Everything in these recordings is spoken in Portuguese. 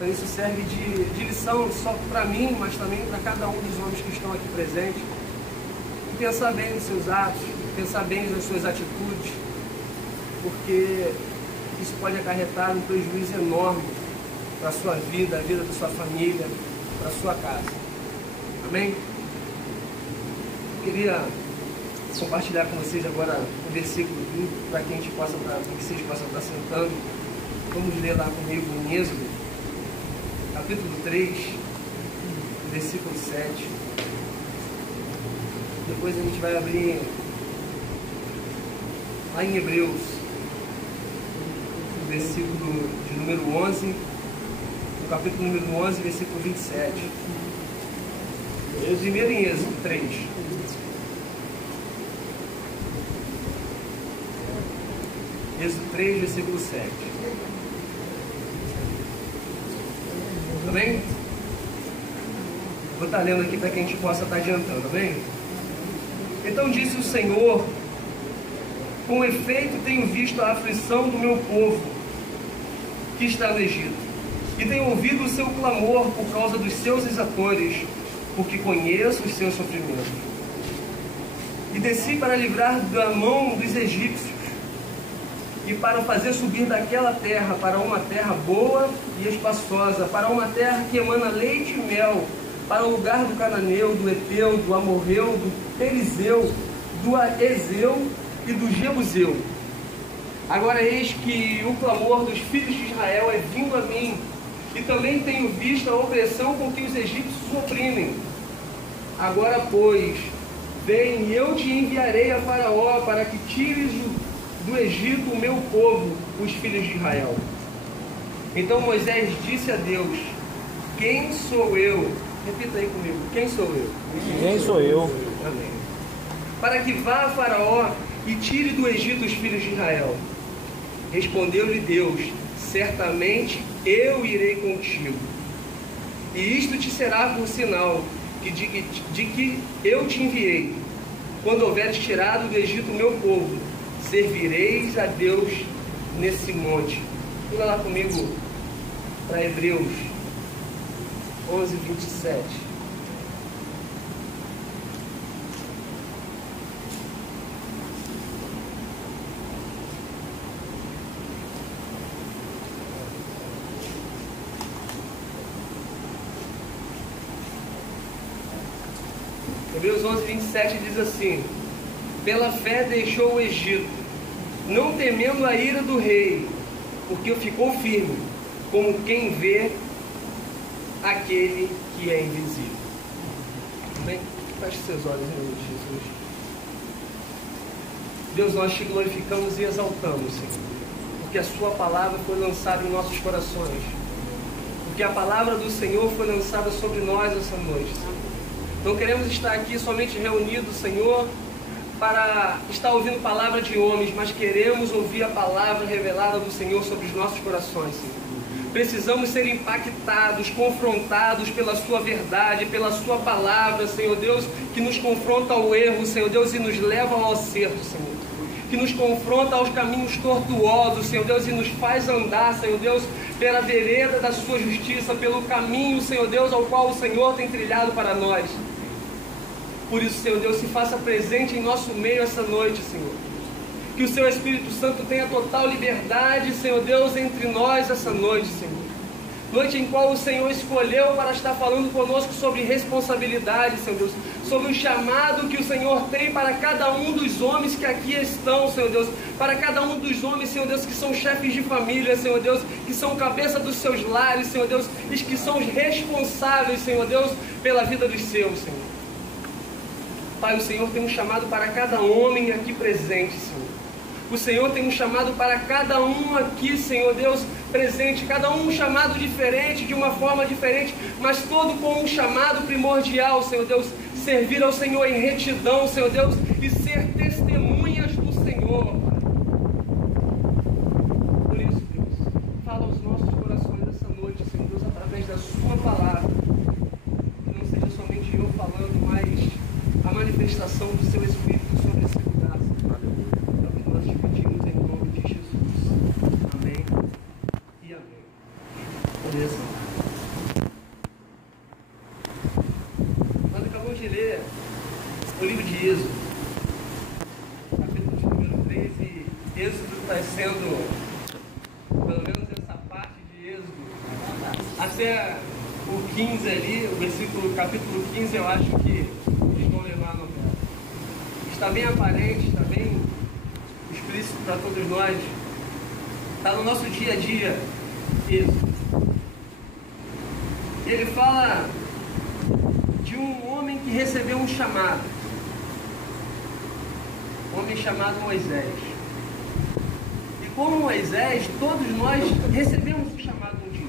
Então isso serve de lição só para mim, mas também para cada um dos homens que estão aqui presentes. E pensar bem nos seus atos, pensar bem nas suas atitudes, porque isso pode acarretar um prejuízo enorme para a sua vida, a vida da sua família, para a sua casa. Amém? Eu queria compartilhar com vocês agora um versículo para que vocês possam estar sentando. Vamos ler lá comigo em Êxodo, capítulo 3, versículo 7. Depois a gente vai abrir lá em Hebreus, o versículo de número 11, o capítulo número 11, versículo 27. Primeiro em Êxodo 3. Êxodo 3, versículo 7. Amém? Vou estar lendo aqui para que a gente possa estar adiantando, amém? Então disse o Senhor: com efeito tenho visto a aflição do meu povo que está no Egito, e tenho ouvido o seu clamor por causa dos seus exatores, porque conheço os seus sofrimentos. E desci para livrar da mão dos egípcios, e para fazer subir daquela terra para uma terra boa e espaçosa, para uma terra que emana leite e mel, para o lugar do cananeu, do Eteu, do Amorreu, do Perizeu, do Ezeu e do Jebuseu. Agora eis que o clamor dos filhos de Israel é vindo a mim, e também tenho visto a opressão com que os egípcios os oprimem. Agora, pois, vem e eu te enviarei a Faraó, para que tires do Egito o meu povo, os filhos de Israel. Então Moisés disse a Deus: quem sou eu? Repita aí comigo: quem sou eu? Quem sou eu? Amém. Para que vá a Faraó e tire do Egito os filhos de Israel. Respondeu-lhe Deus: certamente eu irei contigo, e isto te será por sinal de que eu te enviei. Quando houveres tirado do Egito o meu povo, servireis a Deus nesse monte. Vamos lá comigo para Hebreus 11, 27. Hebreus 11, 27 diz assim: pela fé deixou o Egito, não temendo a ira do rei, porque ficou firme, como quem vê aquele que é invisível. Amém? Feche seus olhos em nome de Jesus. Deus, nós te glorificamos e exaltamos, Senhor, porque a sua palavra foi lançada em nossos corações, porque a palavra do Senhor foi lançada sobre nós essa noite, Senhor. Não queremos estar aqui somente reunidos, Senhor, para estar ouvindo palavra de homens, mas queremos ouvir a palavra revelada do Senhor sobre os nossos corações, Senhor. Precisamos ser impactados, confrontados pela sua verdade, pela sua palavra, Senhor Deus, que nos confronta ao erro, Senhor Deus, e nos leva ao acerto, Senhor. Que nos confronta aos caminhos tortuosos, Senhor Deus, e nos faz andar, Senhor Deus, pela vereda da sua justiça, pelo caminho, Senhor Deus, ao qual o Senhor tem trilhado para nós. Por isso, Senhor Deus, se faça presente em nosso meio essa noite, Senhor. Que o Seu Espírito Santo tenha total liberdade, Senhor Deus, entre nós essa noite, Senhor. Noite em qual o Senhor escolheu para estar falando conosco sobre responsabilidade, Senhor Deus. Sobre o chamado que o Senhor tem para cada um dos homens que aqui estão, Senhor Deus. Para cada um dos homens, Senhor Deus, que são chefes de família, Senhor Deus. Que são cabeça dos seus lares, Senhor Deus. E que são responsáveis, Senhor Deus, pela vida dos seus, Senhor. Pai, o Senhor tem um chamado para cada homem aqui presente, Senhor. O Senhor tem um chamado para cada um aqui, Senhor Deus, presente. Cada um chamado diferente, de uma forma diferente, mas todo com um chamado primordial, Senhor Deus. Servir ao Senhor em retidão, Senhor Deus, e ser testemunhas do Senhor. Por isso, Deus, fala aos nossos corações essa noite, Senhor Deus, através da sua palavra. Que não seja somente eu falando, mas a manifestação do seu Espírito sobre esse lugar, Senhor. É o que nós te pedimos em nome de Jesus. Amém e amém. Beleza? gente ler o livro de Êxodo, capítulo de número 13. Êxodo está sendo, pelo menos essa parte de Êxodo, até o 15 ali, o versículo, capítulo 15, eu acho que eles vão levar a novela. Está bem aparente, está bem explícito para todos nós. Está no nosso dia a dia, Êxodo. Ele fala de um homem que recebeu um chamado. Um homem chamado Moisés. E como Moisés, todos nós recebemos um chamado um dia.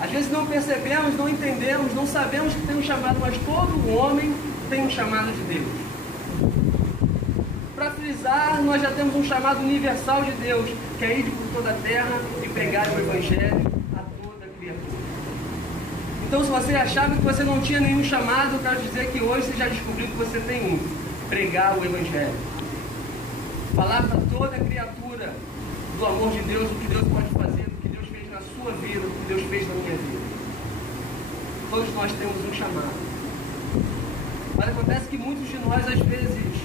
Às vezes não percebemos, não entendemos, não sabemos que tem um chamado, mas todo homem tem um chamado de Deus. Para frisar, nós já temos um chamado universal de Deus, que é ir por toda a terra e pregar o Evangelho a toda criatura. Então, se você achava que você não tinha nenhum chamado, eu quero dizer que hoje você já descobriu que você tem um: pregar o Evangelho. Falar para toda criatura do amor de Deus, o que Deus pode fazer, o que Deus fez na sua vida, o que Deus fez na minha vida. Todos nós temos um chamado. Mas acontece que muitos de nós, às vezes,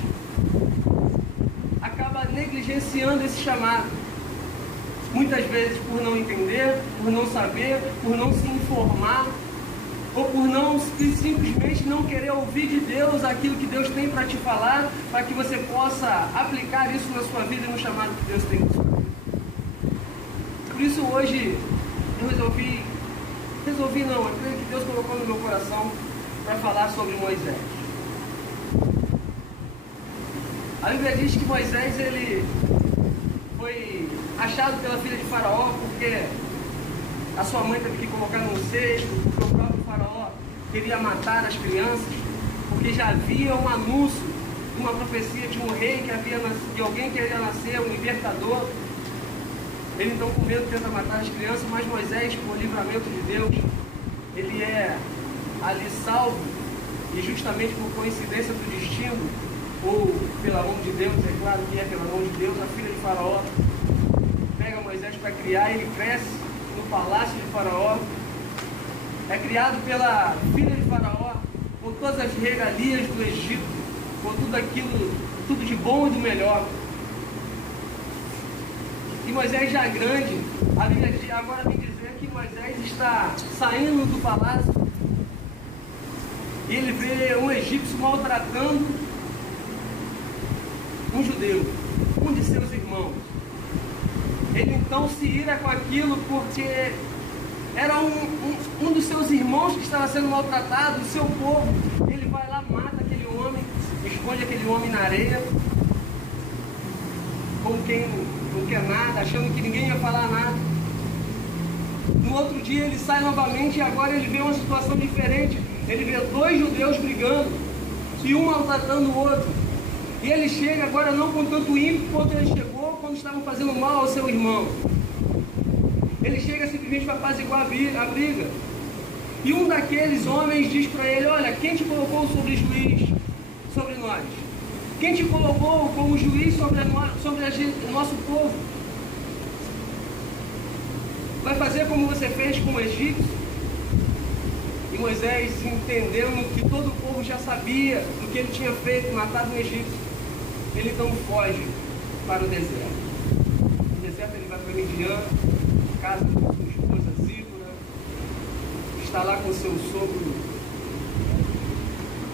acaba negligenciando esse chamado. Muitas vezes por não entender, por não saber, por não se informar, ou por não simplesmente não querer ouvir de Deus aquilo que Deus tem para te falar, para que você possa aplicar isso na sua vida e no chamado que Deus tem para sua vida. Por isso hoje eu resolvi não, eu creio que Deus colocou no meu coração para falar sobre Moisés. A Bíblia diz que Moisés, ele foi achado pela filha de Faraó porque a sua mãe teve que colocar num cesto, porque o próprio Faraó queria matar as crianças, porque já havia um anúncio de uma profecia de um rei que alguém queria nascer, um libertador. Ele então com medo tenta matar as crianças, mas Moisés, por livramento de Deus, ele é ali salvo, e justamente por coincidência do destino, ou pela mão de Deus, é claro que é pela mão de Deus, a filha de Faraó pega Moisés para criar, ele cresce no palácio de Faraó, é criado pela filha de Faraó, com todas as regalias do Egito, com tudo aquilo, tudo de bom e do melhor. E Moisés já grande, a Bíblia agora vem dizer que Moisés está saindo do palácio e ele vê um egípcio maltratando um judeu, um de seus irmãos. Ele então se ira com aquilo porque era um dos seus irmãos que estava sendo maltratado, o seu povo. Ele vai lá, mata aquele homem, esconde aquele homem na areia, como quem não quer nada, achando que ninguém ia falar nada. No outro dia ele sai novamente e agora ele vê uma situação diferente. Ele vê dois judeus brigando e um maltratando o outro. E ele chega agora não com tanto ímpeto quanto ele chegou quando estavam fazendo mal ao seu irmão. Ele chega simplesmente para apaziguar a briga. E um daqueles homens diz para ele: olha, quem te colocou sobre juiz sobre nós? Quem te colocou como juiz sobre o nosso povo? Vai fazer como você fez com o egípcio? E Moisés, entendendo que todo o povo já sabia do que ele tinha feito, matado um egípcio, ele então foge para o deserto. No deserto ele vai para Midian, casa com sua esposa Zípora, está lá com seu sogro.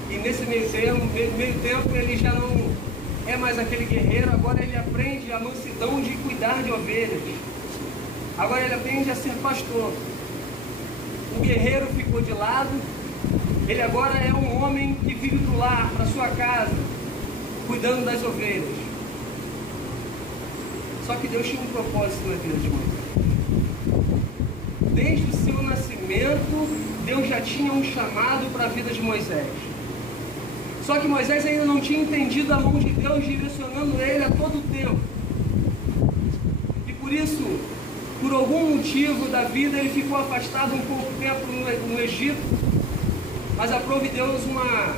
E nesse meio tempo ele já não é mais aquele guerreiro, agora ele aprende a mansidão de cuidar de ovelhas. Agora ele aprende a ser pastor. O guerreiro ficou de lado, ele agora é um homem que vive para o lar, para sua casa, cuidando das ovelhas. Só que Deus tinha um propósito na vida de Moisés. Desde o seu nascimento, Deus já tinha um chamado para a vida de Moisés. Só que Moisés ainda não tinha entendido a mão de Deus direcionando ele a todo o tempo. E por isso, por algum motivo da vida, ele ficou afastado um pouco tempo no Egito, mas aprove Deus uma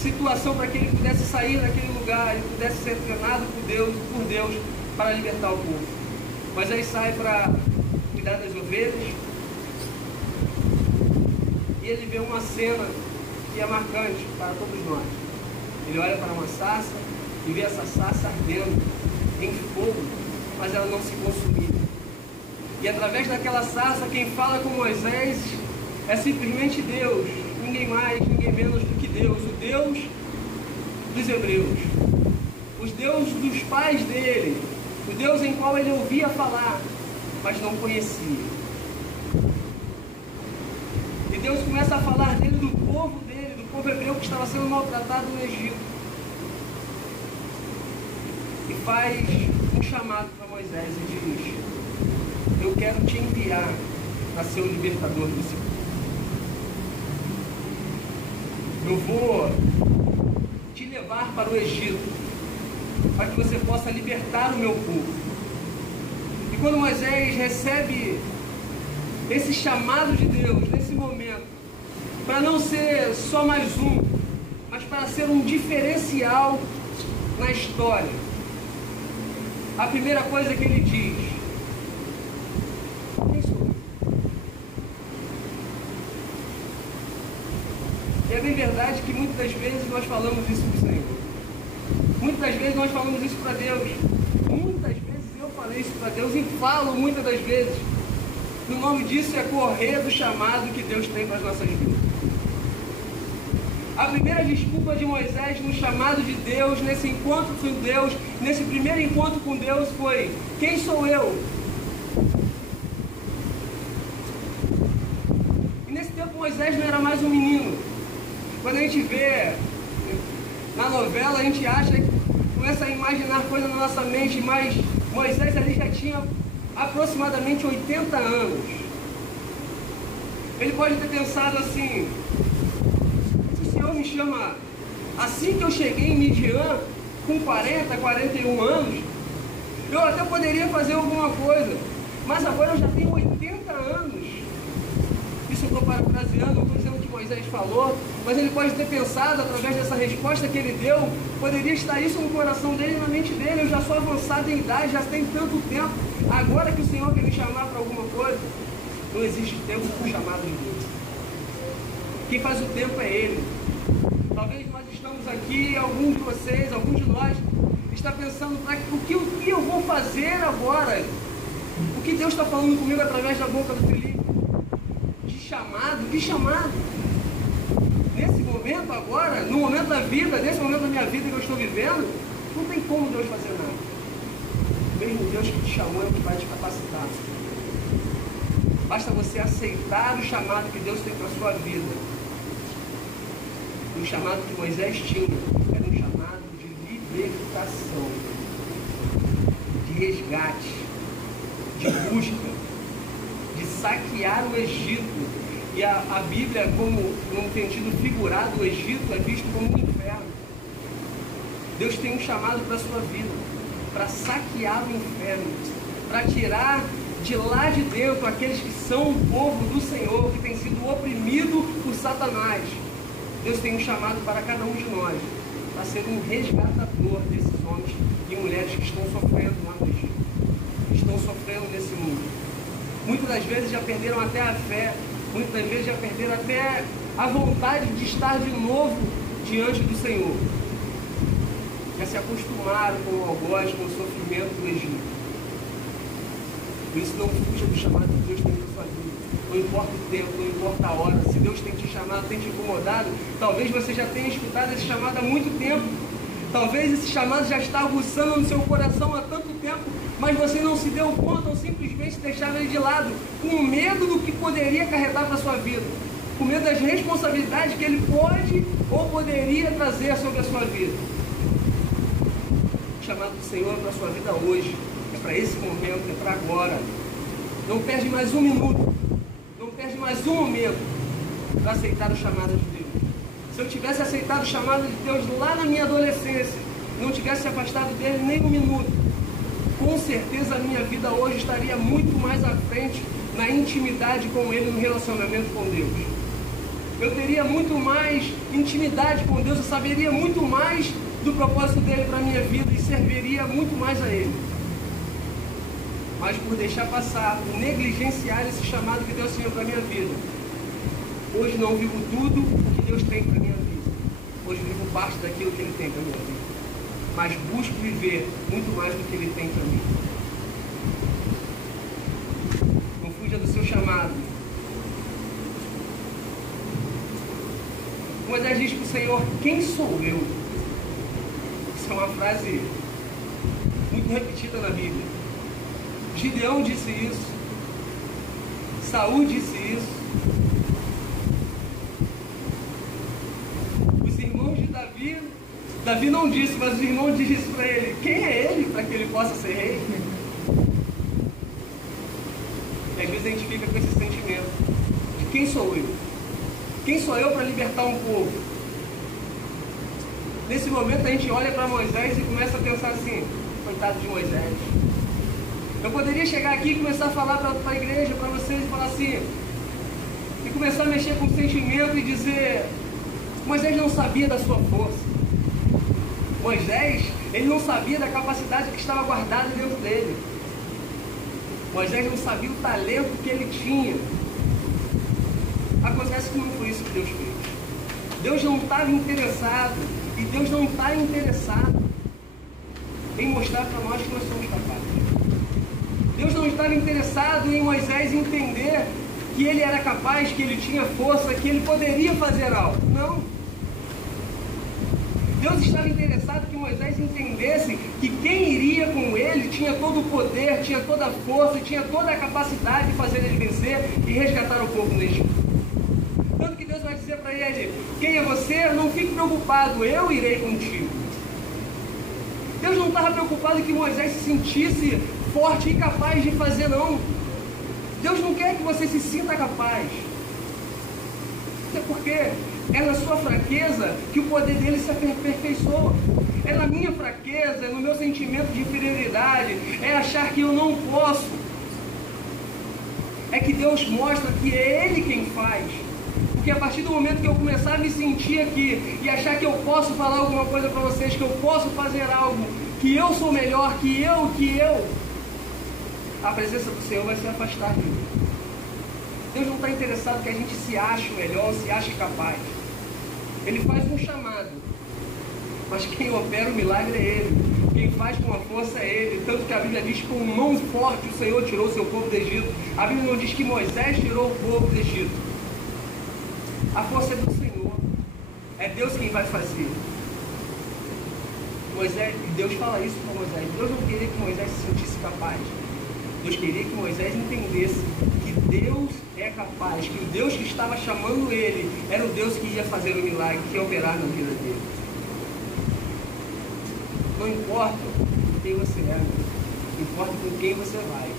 situação para que ele pudesse sair daquele lugar, ele pudesse ser treinado por Deus para libertar o povo. Mas aí sai para cuidar das ovelhas, e ele vê uma cena que é marcante para todos nós. Ele olha para uma sarça e vê essa sarça ardendo em fogo, mas ela não se consumia. E através daquela sarça, quem fala com Moisés é simplesmente Deus, ninguém mais, ninguém menos do que Deus, o Deus dos hebreus, o Deus dos pais dele, o Deus em qual ele ouvia falar, mas não conhecia. E Deus começa a falar dele, do povo hebreu que estava sendo maltratado no Egito. E faz um chamado para Moisés e diz: eu quero te enviar a ser o libertador desse povo. Eu vou te levar para o Egito, para que você possa libertar o meu povo. E quando Moisés recebe esse chamado de Deus, nesse momento, para não ser só mais um, mas para ser um diferencial na história, a primeira coisa que ele diz: quem sou eu? E é bem verdade que muitas das vezes nós falamos isso para o Senhor. Muitas das vezes nós falamos isso para Deus. Muitas vezes eu falei isso para Deus e falo muitas das vezes. O nome disso é correr do chamado que Deus tem para as nossas vidas. A primeira desculpa de Moisés no chamado de Deus, nesse encontro com Deus, nesse primeiro encontro com Deus foi: quem sou eu? E nesse tempo Moisés não era mais um menino. Quando a gente vê na novela, a gente acha, começa a imaginar coisas na nossa mente, mas Moisés ali já tinha aproximadamente 80 anos. Ele pode ter pensado assim: se o Senhor me chama assim que eu cheguei em Midian, com 40, 41 anos, eu até poderia fazer alguma coisa, mas agora eu já tenho 80 anos. Isso eu estou parafraseando, não estou dizendo o que Moisés falou, mas ele pode ter pensado, através dessa resposta que ele deu, poderia estar isso no coração dele e na mente dele: eu já sou avançado em idade, já tem tanto tempo, agora que o Senhor quer me chamar para alguma coisa. Não existe tempo para o chamado de Deus. Quem faz o tempo é Ele. Talvez nós estamos aqui, alguns de vocês, alguns de nós, está pensando: o que eu vou fazer agora? O que Deus está falando comigo através da boca do Felipe? De chamado? Que chamado? Nesse momento agora, no momento da vida, nesse momento da minha vida que eu estou vivendo, não tem como Deus fazer nada. Mesmo Deus que te chamou é o que vai te capacitar. Basta você aceitar o chamado que Deus tem para a sua vida. O chamado que Moisés tinha era um chamado de libertação, de resgate, de busca, de saquear o Egito. E a Bíblia, como num sentido figurado, o Egito é visto como um inferno. Deus tem um chamado para a sua vida, para saquear o inferno, para tirar de lá de dentro aqueles que são o povo do Senhor, que tem sido oprimido por Satanás. Deus tem um chamado para cada um de nós, para ser um resgatador desses homens e mulheres que estão sofrendo lá no Egito, que estão sofrendo nesse mundo. Muitas das vezes já perderam até a fé, muitas das vezes já perderam até a vontade de estar de novo diante do Senhor. Já se acostumaram com o algoz, com o sofrimento do Egito. Por isso não fuja do chamado que Deus tem para a sua vida. Não importa o tempo, não importa a hora. Se Deus tem te chamado, tem te incomodado, talvez você já tenha escutado esse chamado há muito tempo. Talvez esse chamado já está aguçando no seu coração há tanto tempo, mas você não se deu conta ou simplesmente deixava ele de lado, com medo do que poderia acarretar para a sua vida, com medo das responsabilidades que ele pode ou poderia trazer sobre a sua vida. O chamado do Senhor para a sua vida hoje, é para esse momento, é para agora. Não perde mais um minuto, não perde mais um momento para aceitar o chamado de Deus. Se eu tivesse aceitado o chamado de Deus lá na minha adolescência, não tivesse afastado dele nem um minuto, com certeza a minha vida hoje estaria muito mais à frente na intimidade com Ele, no relacionamento com Deus. Eu teria muito mais intimidade com Deus, eu saberia muito mais do propósito dele para a minha vida e serviria muito mais a Ele. Mas por deixar passar, por negligenciar esse chamado que Deus tinha para a minha vida, hoje não vivo tudo o que Deus tem para a minha vida. parte daquilo que Ele tem para minha vida, mas busco viver muito mais do que Ele tem para mim. Não fuja do seu chamado. Moisés diz para o Senhor: quem sou eu? Isso é uma frase muito repetida na Bíblia. Gideão disse isso, Saul disse isso, os irmãos de Davi não disse, mas os irmãos disseram para ele: quem é ele para que ele possa ser rei? E às vezes a gente fica com esse sentimento de quem sou eu? Quem sou eu para libertar um povo? Nesse momento a gente olha para Moisés e começa a pensar assim: coitado de Moisés. Eu poderia chegar aqui e começar a falar para a igreja, para vocês, e falar assim, e começar a mexer com o sentimento e dizer: Moisés não sabia da sua força. Moisés, ele não sabia da capacidade que estava guardada dentro dele. Moisés não sabia o talento que ele tinha. Acontece que não foi isso que Deus fez. Deus não estava interessado, e Deus não está interessado em mostrar para nós que nós somos capazes. Deus não estava interessado em Moisés entender que ele era capaz, que ele tinha força, que ele poderia fazer algo. Não. Deus estava interessado que Moisés entendesse que quem iria com ele tinha todo o poder, tinha toda a força, tinha toda a capacidade de fazer ele vencer e resgatar o povo no Egito. Tanto que Deus vai dizer para ele: quem é você? Não fique preocupado, eu irei contigo. Deus não estava preocupado que Moisés se sentisse forte e capaz de fazer, não. Deus não quer que você se sinta capaz. Até porque é na sua fraqueza que o poder dele se aperfeiçoa. É na minha fraqueza, é no meu sentimento de inferioridade, é achar que eu não posso. É que Deus mostra que é Ele quem faz. Porque a partir do momento que eu começar a me sentir aqui e achar que eu posso falar alguma coisa para vocês, que eu posso fazer algo, que eu sou melhor, que eu, a presença do Senhor vai se afastar de mim. Deus não está interessado que a gente se ache melhor, se ache capaz. Ele faz um chamado, mas quem opera o milagre é Ele. Quem faz com a força é Ele. Tanto que a Bíblia diz que com mão forte o Senhor tirou o seu povo do Egito. A Bíblia não diz que Moisés tirou o povo do Egito. A força é do Senhor. É Deus quem vai fazer. Deus fala isso para Moisés. Deus não queria que Moisés se sentisse capaz. Deus queria que Moisés entendesse que Deus é capaz, que o Deus que estava chamando ele era o Deus que ia fazer o milagre, que ia operar na vida dele. Não importa quem você é, importa com quem você vai.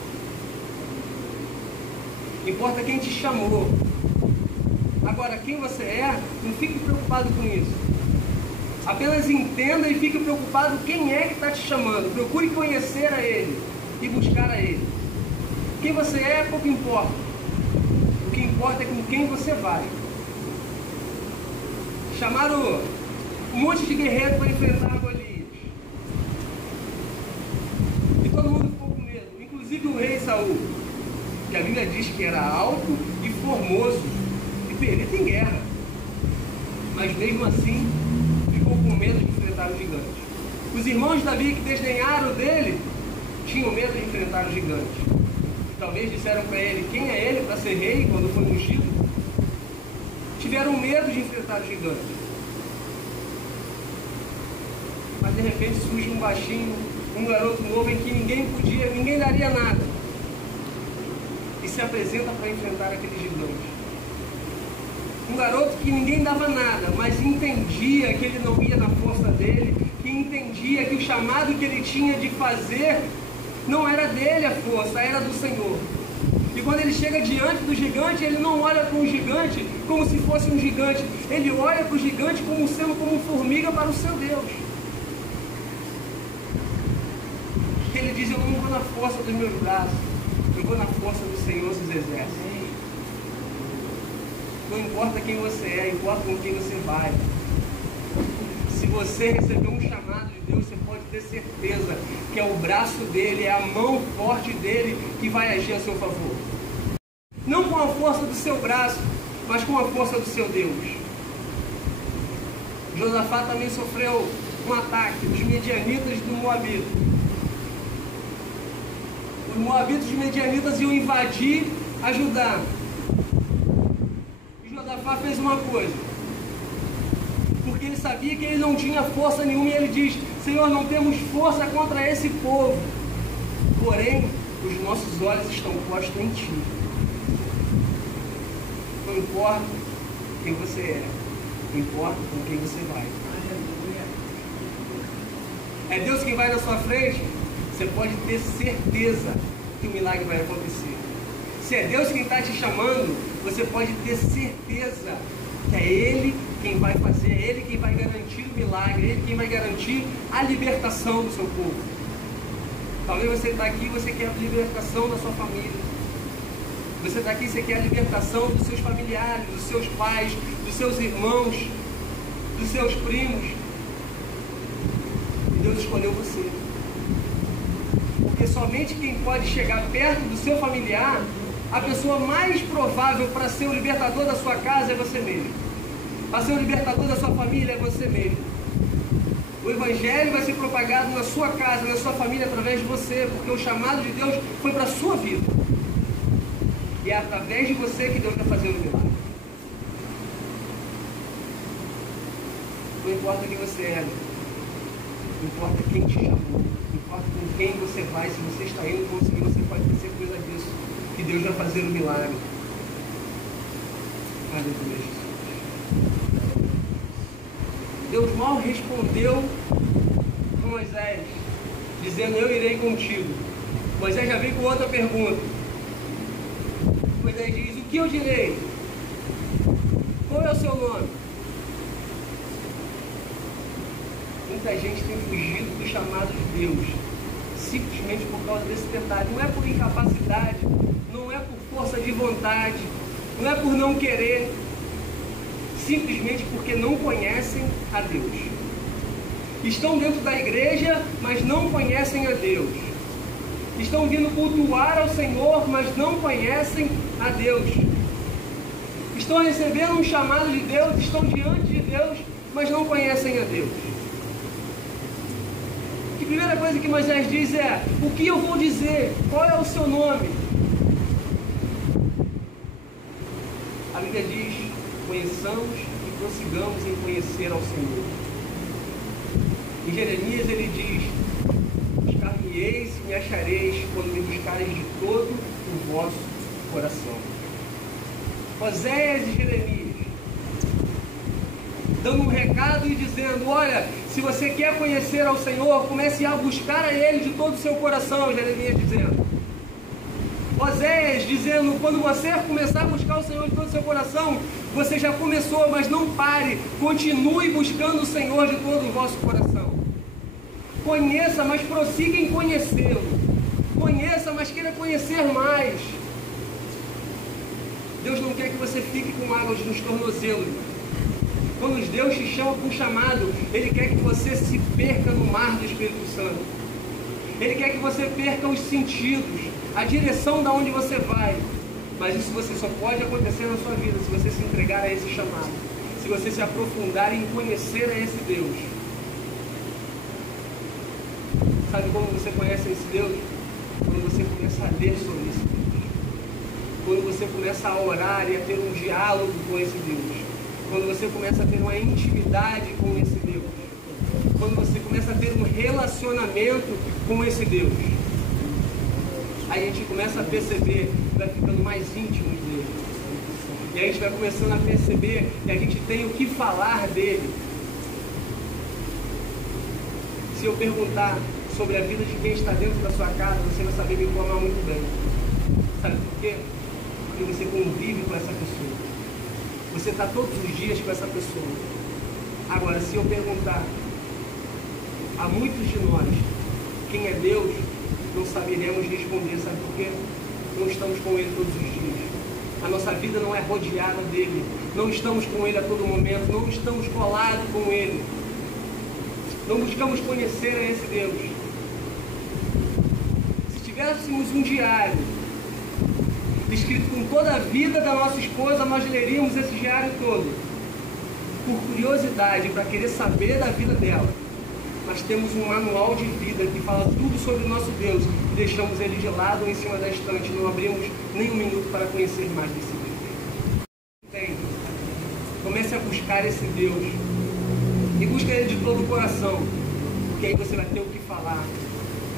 Importa quem te chamou. Agora, quem você é, não fique preocupado com isso. Apenas entenda e fique preocupado quem é que está te chamando. Procure conhecer a Ele e buscar a Ele. Quem você é, pouco importa. O que importa é com quem você vai. Chamaram um monte de guerreiros para enfrentar Golias. E todo mundo ficou com medo, inclusive o rei Saul, que a Bíblia diz que era alto e formoso e perito em guerra. Mas mesmo assim, ficou com medo de enfrentar o gigante. Os irmãos de Davi que desdenharam dele tinham medo de enfrentar o gigante. Talvez disseram para ele: quem é ele para ser rei quando foi ungido? Tiveram medo de enfrentar o gigante. Mas de repente surge um baixinho, um garoto novo em que ninguém daria nada, e se apresenta para enfrentar aquele gigante. Um garoto que ninguém dava nada, mas entendia que ele não ia na força dele, que entendia que o chamado que ele tinha de fazer não era dele a força, era do Senhor. E quando ele chega diante do gigante, ele não olha para o gigante como se fosse um gigante. Ele olha para o gigante como sendo como formiga para o seu Deus. Ele diz: eu não vou na força dos meus braços, eu vou na força do Senhor dos Exércitos. Não importa quem você é, importa com quem você vai. Se você recebeu um chamado de Deus, você pode ter certeza que é o braço dele, é a mão forte dele que vai agir a seu favor. Não com a força do seu braço, mas com a força do seu Deus. Josafá também sofreu um ataque dos medianitas do Moabita. Os moabitas e os medianitas iam invadir a Judá. E Josafá fez uma coisa, porque ele sabia que ele não tinha força nenhuma, e ele diz: Senhor, não temos força contra esse povo, porém os nossos olhos estão postos em Ti. Não importa quem você é, importa com quem você vai. É Deus quem vai na sua frente, você pode ter certeza que o milagre vai acontecer. Se é Deus quem está te chamando, você pode ter certeza que é Ele quem vai fazer, é Ele quem vai garantir o milagre, é Ele quem vai garantir a libertação do seu povo. Talvez você está aqui e você quer a libertação da sua família. Você está aqui e você quer a libertação dos seus familiares, dos seus pais, dos seus irmãos, dos seus primos. E Deus escolheu você. Porque somente quem pode chegar perto do seu familiar, a pessoa mais provável para ser o libertador da sua casa é você mesmo. Para ser o libertador da sua família é você mesmo. O Evangelho vai ser propagado na sua casa, na sua família, através de você, porque o chamado de Deus foi para a sua vida. E é através de você que Deus está fazendo o milagre. Não importa quem você é, não importa quem te chamou, não importa com quem você vai, se você está indo conseguir, você pode ter certeza disso, que Deus vai fazer o milagre. Aleluia, Jesus. Deus mal respondeu com Moisés, dizendo: eu irei contigo. Moisés já veio com outra pergunta. Moisés diz: o que eu direi? Qual é o seu nome? Muita gente tem fugido do chamado de Deus, simplesmente por causa desse detalhe. Não é por incapacidade, não é por força de vontade, não é por não querer, simplesmente porque não conhecem a Deus. Estão dentro da igreja, mas não conhecem a Deus. Estão vindo cultuar ao Senhor, mas não conhecem a Deus. Estão recebendo um chamado de Deus, estão diante de Deus, mas não conhecem a Deus. A primeira coisa que Moisés diz é: o que eu vou dizer? Qual é o seu nome? A Bíblia diz: conheçamos e prossigamos em conhecer ao Senhor. Em Jeremias ele diz: buscar-me-eis e me achareis quando me buscareis de todo o vosso coração. Oséias e Jeremias dando um recado e dizendo: olha, se você quer conhecer ao Senhor, comece a buscar a Ele de todo o seu coração. Jeremias dizendo. Oséias dizendo: quando você começar a buscar o Senhor de todo o seu coração, você já começou, mas não pare, continue buscando o Senhor de todo o vosso coração. Conheça, mas prossiga em conhecê-lo. Conheça, mas queira conhecer mais. Deus não quer que você fique com águas nos tornozelos. Quando Deus te chama para um chamado, Ele quer que você se perca no mar do Espírito Santo. Ele quer que você perca os sentidos, a direção da onde você vai. Mas isso você só pode acontecer na sua vida se você se entregar a esse chamado, se você se aprofundar em conhecer a esse Deus. Sabe como você conhece esse Deus? Quando você começa a ler sobre esse Deus. Quando você começa a orar e a ter um diálogo com esse Deus. Quando você começa a ter uma intimidade com esse Deus. Quando você começa a ter um relacionamento com esse Deus. Aí a gente começa a perceber, vai ficando mais íntimo dele. E a gente vai começando a perceber que a gente tem o que falar dele. Se eu perguntar sobre a vida de quem está dentro da sua casa, você vai saber me informar muito bem. Sabe por quê? Porque você convive com essa pessoa. Você está todos os dias com essa pessoa. Agora, se eu perguntar a muitos de nós quem é Deus, não saberemos responder. Sabe por quê? Não estamos com Ele todos os dias. A nossa vida não é rodeada dele. Não estamos com Ele a todo momento. Não estamos colados com Ele. Não buscamos conhecer a esse Deus. Se tivéssemos um diário escrito com toda a vida da nossa esposa, nós leríamos esse diário todo. por curiosidade, para querer saber da vida dela, mas temos um manual de vida que fala tudo sobre o nosso Deus e deixamos ele de lado ou em cima da estante, não abrimos nem um minuto para conhecer mais desse Deus. Entende? Comece a buscar esse Deus e busque ele de todo o coração, porque aí você vai ter o que falar.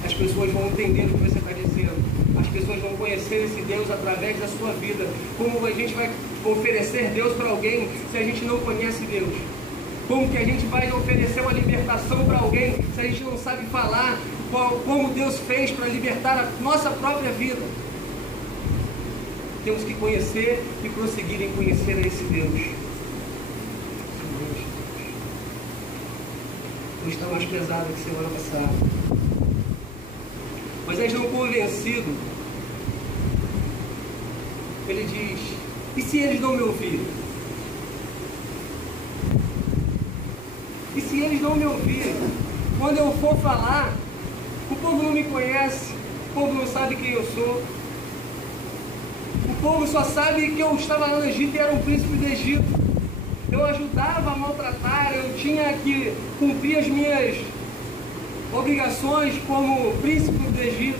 As pessoas vão entender o que você está dizendo. As pessoas vão conhecer esse Deus através da sua vida. Como a gente vai oferecer Deus para alguém se a gente não conhece Deus? Como que a gente vai oferecer uma libertação para alguém se a gente não sabe falar como Deus fez para libertar a nossa própria vida? Temos que conhecer e prosseguir em conhecer esse Deus. Hoje está mais pesado que semana passada. Moisés, não convencido, ele diz: e se eles não me ouvirem? E se eles não me ouvirem? Quando eu for falar, o povo não me conhece, o povo não sabe quem eu sou, o povo só sabe que eu estava lá no Egito e era um príncipe do Egito. Eu ajudava a maltratar, eu tinha que cumprir as minhas obrigações como príncipe do Egito.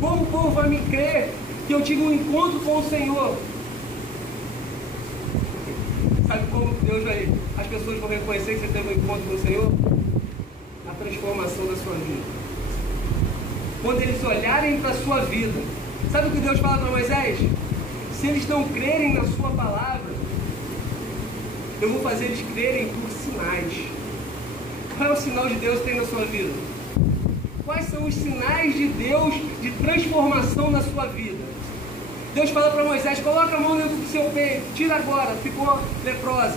Como o povo vai me crer que eu tive um encontro com o Senhor? Sabe como Deus vai... As pessoas vão reconhecer que você teve um encontro com o Senhor? A transformação da sua vida. Quando eles olharem para a sua vida. Sabe o que Deus fala para Moisés? Se eles não crerem na sua palavra, eu vou fazer eles crerem por sinais. Qual é o sinal de Deus que tem na sua vida? Quais são os sinais de Deus de transformação na sua vida? Deus fala para Moisés: coloca a mão dentro do seu peito, tira agora, ficou leprosa.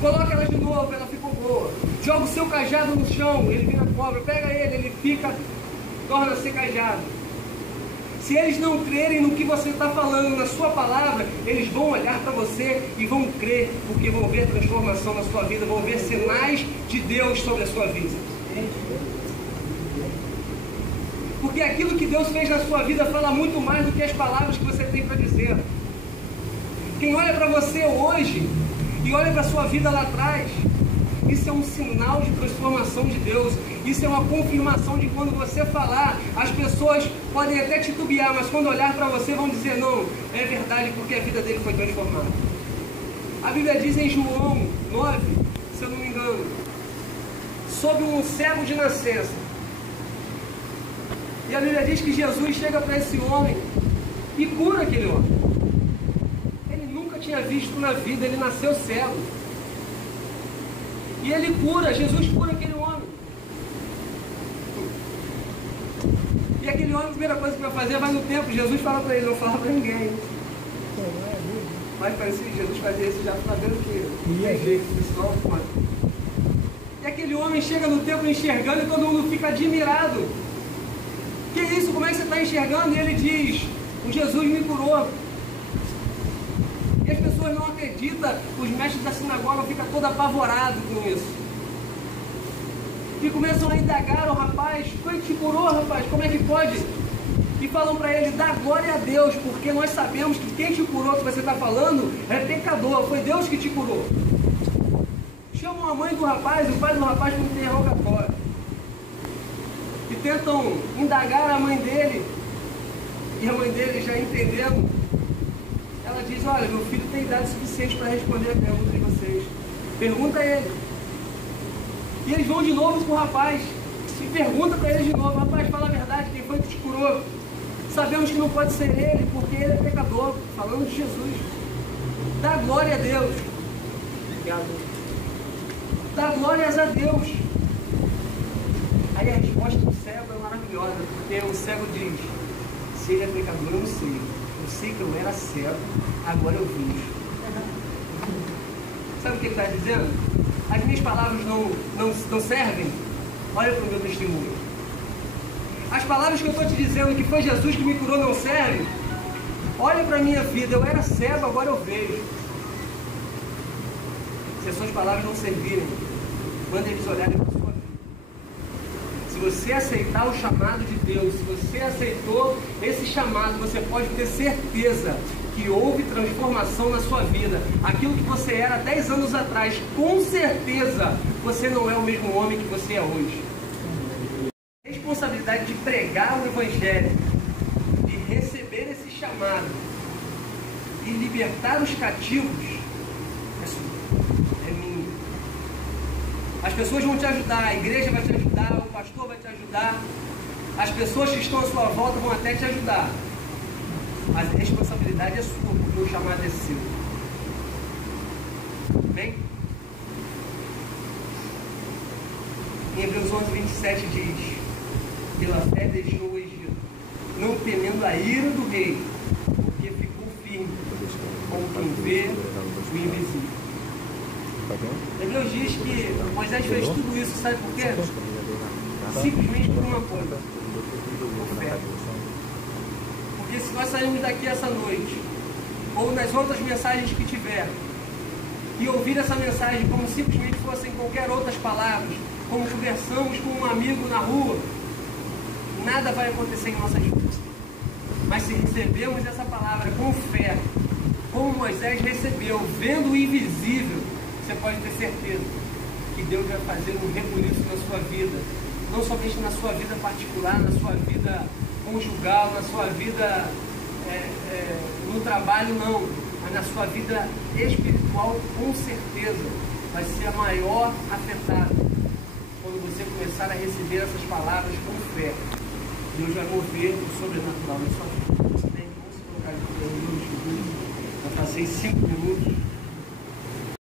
Coloca ela de novo, ela ficou boa. Joga o seu cajado no chão, ele vira cobra. Pega ele fica, torna-se cajado. Se eles não crerem no que você está falando, na sua palavra, eles vão olhar para você e vão crer, porque vão ver transformação na sua vida, vão ver sinais de Deus sobre a sua vida. Porque aquilo que Deus fez na sua vida fala muito mais do que as palavras que você tem para dizer. Quem olha para você hoje e olha para a sua vida lá atrás, isso é um sinal de transformação de Deus. Isso é uma confirmação de quando você falar, as pessoas podem até titubear, mas quando olhar para você vão dizer: não, é verdade, porque a vida dele foi transformada. A Bíblia diz em João 9, se eu não me engano, sobre um cego de nascença. E a Bíblia diz que Jesus chega para esse homem e cura aquele homem. Ele nunca tinha visto na vida, ele nasceu cego. E ele cura, Jesus cura aquele homem. E aquele homem, a primeira coisa que vai fazer, vai no templo. Jesus fala para ele: não fala para ninguém. Mas parecia que Jesus fazia isso já sabendo que tem jeito, o pessoal pode. E aquele homem chega no templo enxergando e todo mundo fica admirado. Que isso? Como é que você está enxergando? E ele diz: o Jesus me curou. E as pessoas não acreditam, os mestres da sinagoga ficam todos apavorados com isso. E começam a indagar o rapaz: quem te curou, rapaz? Como é que pode? E falam para ele: dá glória a Deus, porque nós sabemos que quem te curou, que você está falando, é pecador, foi Deus que te curou. Chamam a mãe do rapaz, o pai do rapaz para um interrogatório. E tentam indagar a mãe dele. E a mãe dele, já entendendo, ela diz: olha, meu filho tem idade suficiente para responder a pergunta de vocês. Pergunta a ele. E eles vão de novo para o rapaz e pergunta para ele de novo: rapaz, fala a verdade, quem foi que te curou? Sabemos que não pode ser ele, porque ele é pecador. Falando de Jesus. Dá glória a Deus. Obrigado. Dá glórias a Deus. Aí a resposta do cego é maravilhosa, porque o cego diz: se ele é pecador, eu não sei. Eu sei que eu era cego, agora eu vejo. Sabe o que ele está dizendo? As minhas palavras não servem? Olha para o meu testemunho. As palavras que eu estou te dizendo, que foi Jesus que me curou, não servem? Olha para a minha vida, eu era cego, agora eu vejo. Se as suas palavras não servirem, manda eles olharem para a sua vida. Se você aceitar o chamado de Deus, se você aceitou esse chamado, você pode ter certeza que houve transformação na sua vida. Aquilo que você era 10 anos atrás, com certeza você não é o mesmo homem que você é hoje. A responsabilidade de pregar o Evangelho, de receber esse chamado e libertar os cativos é sua, é minha. As pessoas vão te ajudar, a igreja vai te ajudar, o pastor vai te ajudar, as pessoas que estão à sua volta vão até te ajudar. Mas a responsabilidade é sua, porque o chamado é seu. Bem? Em Hebreus 11, 27 diz: pela fé deixou o Egito, não temendo a ira do rei, porque ficou firme, como quem vê o invisível. Hebreus diz que Moisés fez tudo isso, sabe por quê? Simplesmente por uma coisa: por fé. Porque se nós sairmos daqui essa noite, ou nas outras mensagens que tiver, e ouvir essa mensagem como simplesmente fossem qualquer outras palavras, como conversamos com um amigo na rua, nada vai acontecer em nossas vidas. Mas se recebemos essa palavra com fé, como Moisés recebeu, vendo o invisível, você pode ter certeza que Deus vai fazer um rebuliço na sua vida, não somente na sua vida particular, na sua vida conjugal, na sua vida no trabalho, não, mas na sua vida espiritual, com certeza vai ser a maior afetada quando você começar a receber essas palavras com fé. Deus vai mover o sobrenatural na sua vida. Vamos colocar aqui para eu passei 5 minutos.